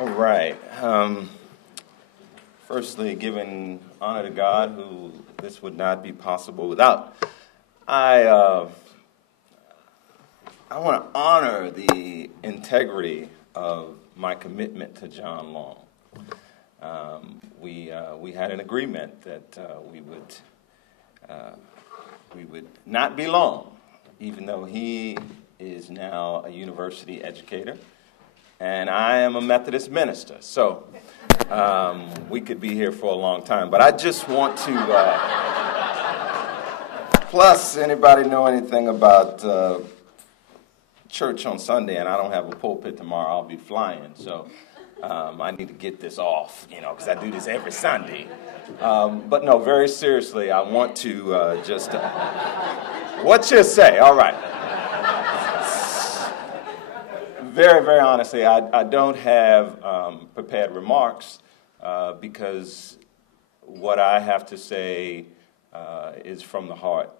All right. Firstly, giving honor to God, who this would not be possible without. I want to honor the integrity of my commitment to John Long. We had an agreement that we would not be long, even though he is now a university educator, and I am a Methodist minister. So we could be here for a long time. But I just want to, plus, anybody know anything about church on Sunday, and I don't have a pulpit tomorrow, I'll be flying. So I need to get this off, because I do this every Sunday. But no, very seriously, I want to just, what you say? All right. Very, very honestly, I don't have prepared remarks because what I have to say is from the heart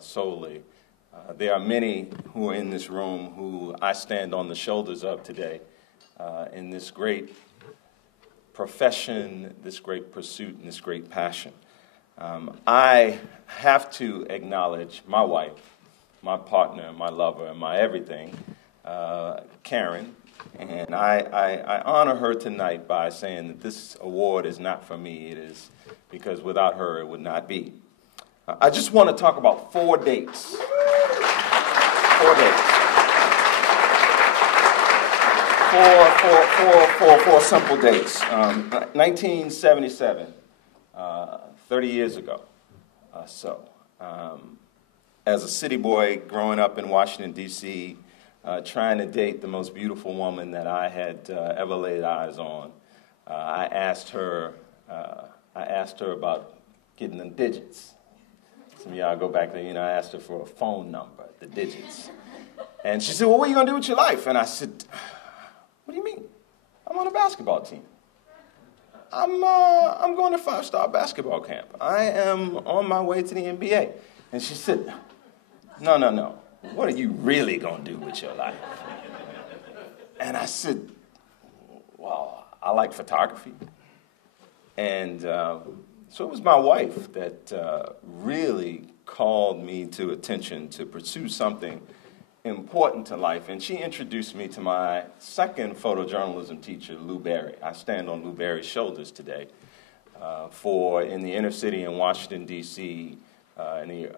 solely. There are many who are in this room who I stand on the shoulders of today in this great profession, this great pursuit, and this great passion. I have to acknowledge my wife, my partner, my lover, and my everything, Karen, and I honor her tonight by saying that this award is not for me. It is because without her it would not be. I just want to talk about 4 dates. 4 dates. Four simple dates. 1977, 30 years ago. As a city boy growing up in Washington, D.C., trying to date the most beautiful woman that I had ever laid eyes on, I asked her about getting the digits. Some of y'all go back there, I asked her for a phone number, the digits. And she said, well, what are you going to do with your life? And I said, what do you mean? I'm on a basketball team. I'm going to 5-star basketball camp. I am on my way to the NBA. And she said, no. What are you really going to do with your life? And I said, well, I like photography. And so it was my wife that really called me to attention to pursue something important to life. And she introduced me to my second photojournalism teacher, Lou Berry. I stand on Lou Berry's shoulders today in the inner city in Washington, D.C., in the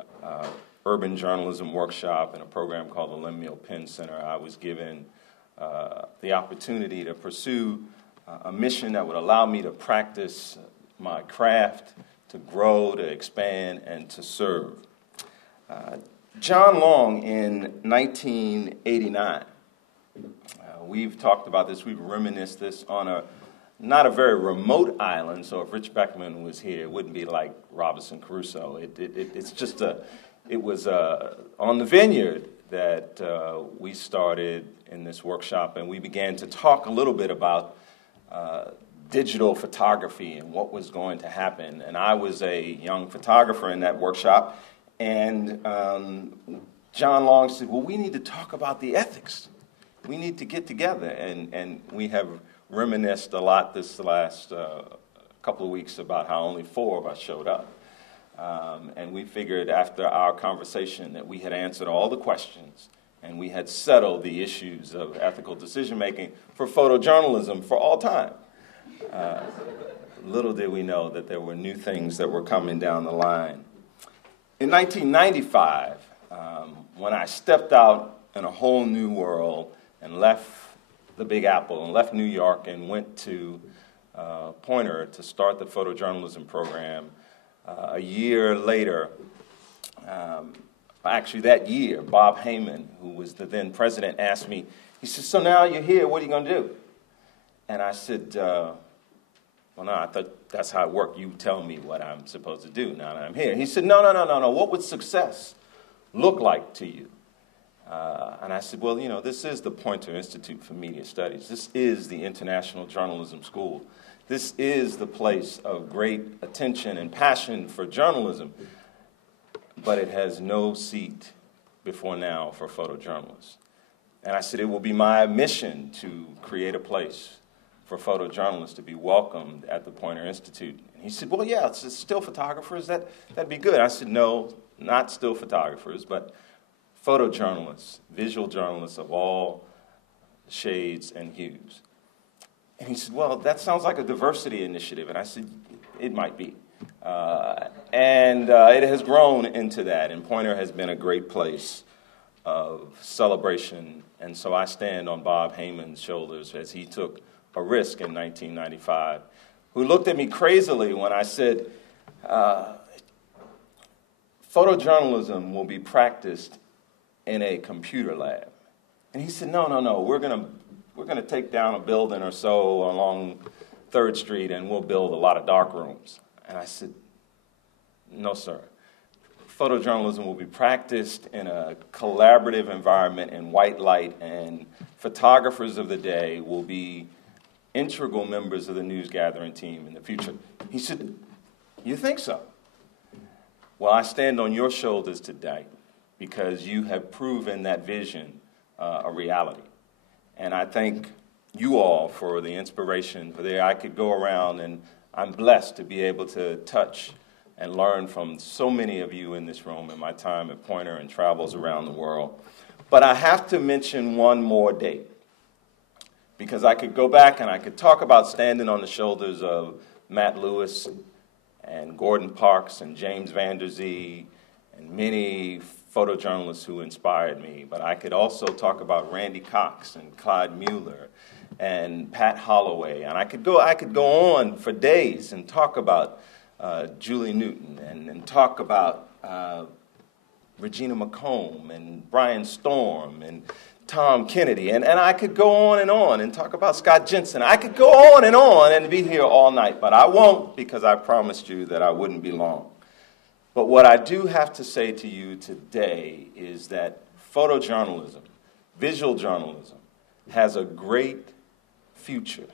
urban journalism workshop in a program called the Lemuel Penn Center. I was given the opportunity to pursue a mission that would allow me to practice my craft, to grow, to expand, and to serve. John Long in 1989, we've talked about this, we've reminisced this on not a very remote island, so if Rich Beckman was here, it wouldn't be like Robinson Crusoe. It was on the vineyard that we started in this workshop, and we began to talk a little bit about digital photography and what was going to happen. And I was a young photographer in that workshop, and John Long said, well, we need to talk about the ethics. We need to get together, and we have reminisced a lot this last couple of weeks about how only 4 of us showed up. And we figured after our conversation that we had answered all the questions and we had settled the issues of ethical decision-making for photojournalism for all time. Little did we know that there were new things that were coming down the line. In 1995, when I stepped out in a whole new world and left the Big Apple and left New York and went to Poynter to start the photojournalism program, a year later, actually that year, Bob Heyman, who was the then president, asked me, he said, so now you're here, what are you going to do? And I said, well, no, I thought that's how it worked. You tell me what I'm supposed to do now that I'm here. He said, no. What would success look like to you? And I said, well, this is the Poynter Institute for Media Studies. This is the International Journalism School. This is the place of great attention and passion for journalism, but it has no seat before now for photojournalists. And I said, it will be my mission to create a place for photojournalists to be welcomed at the Poynter Institute. And he said, well, yeah, it's still photographers. That'd be good. I said, no, not still photographers, but photojournalists, visual journalists of all shades and hues. And he said, well, that sounds like a diversity initiative. And I said, it might be. It has grown into that, and Poynter has been a great place of celebration. And so I stand on Bob Heyman's shoulders as he took a risk in 1995, who looked at me crazily when I said, photojournalism will be practiced in a computer lab. And he said, no, we're gonna take down a building or so along 3rd Street and we'll build a lot of dark rooms. And I said, no, sir. Photojournalism will be practiced in a collaborative environment in white light, and photographers of the day will be integral members of the news gathering team in the future. He said, you think so? Well, I stand on your shoulders today because you have proven that vision a reality. And I thank you all for the inspiration. I could go around, and I'm blessed to be able to touch and learn from so many of you in this room in my time at Poynter and travels around the world. But I have to mention one more date, because I could go back and I could talk about standing on the shoulders of Matt Lewis and Gordon Parks and James Van Der Zee and many photojournalists who inspired me. But I could also talk about Randy Cox and Clyde Mueller and Pat Holloway. And I could go on for days and talk about Julie Newton and talk about Regina McComb and Brian Storm and Tom Kennedy. And I could go on and talk about Scott Jensen. I could go on and be here all night, but I won't, because I promised you that I wouldn't be long. But what I do have to say to you today is that photojournalism, visual journalism, has a great future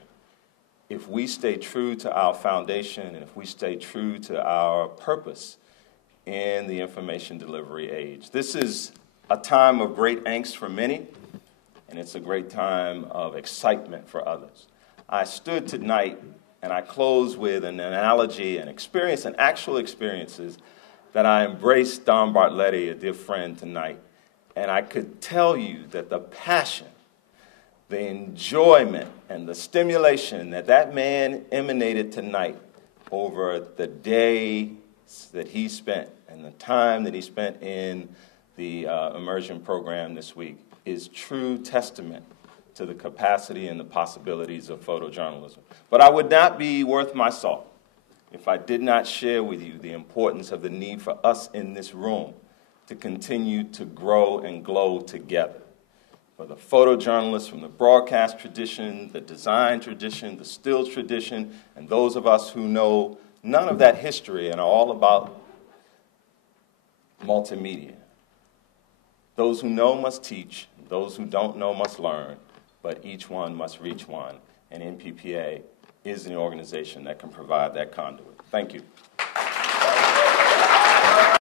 if we stay true to our foundation and if we stay true to our purpose in the information delivery age. This is a time of great angst for many, and it's a great time of excitement for others. I stood tonight, and I close with an analogy and experience and actual experiences that I embraced Don Bartletti, a dear friend, tonight. And I could tell you that the passion, the enjoyment, and the stimulation that man emanated tonight over the day that he spent and the time that he spent in the immersion program this week is true testament to the capacity and the possibilities of photojournalism. But I would not be worth my salt if I did not share with you the importance of the need for us in this room to continue to grow and glow together. For the photojournalists from the broadcast tradition, the design tradition, the stills tradition, and those of us who know none of that history and are all about multimedia. Those who know must teach, those who don't know must learn, but each one must reach one, and NPPA is an organization that can provide that conduit. Thank you.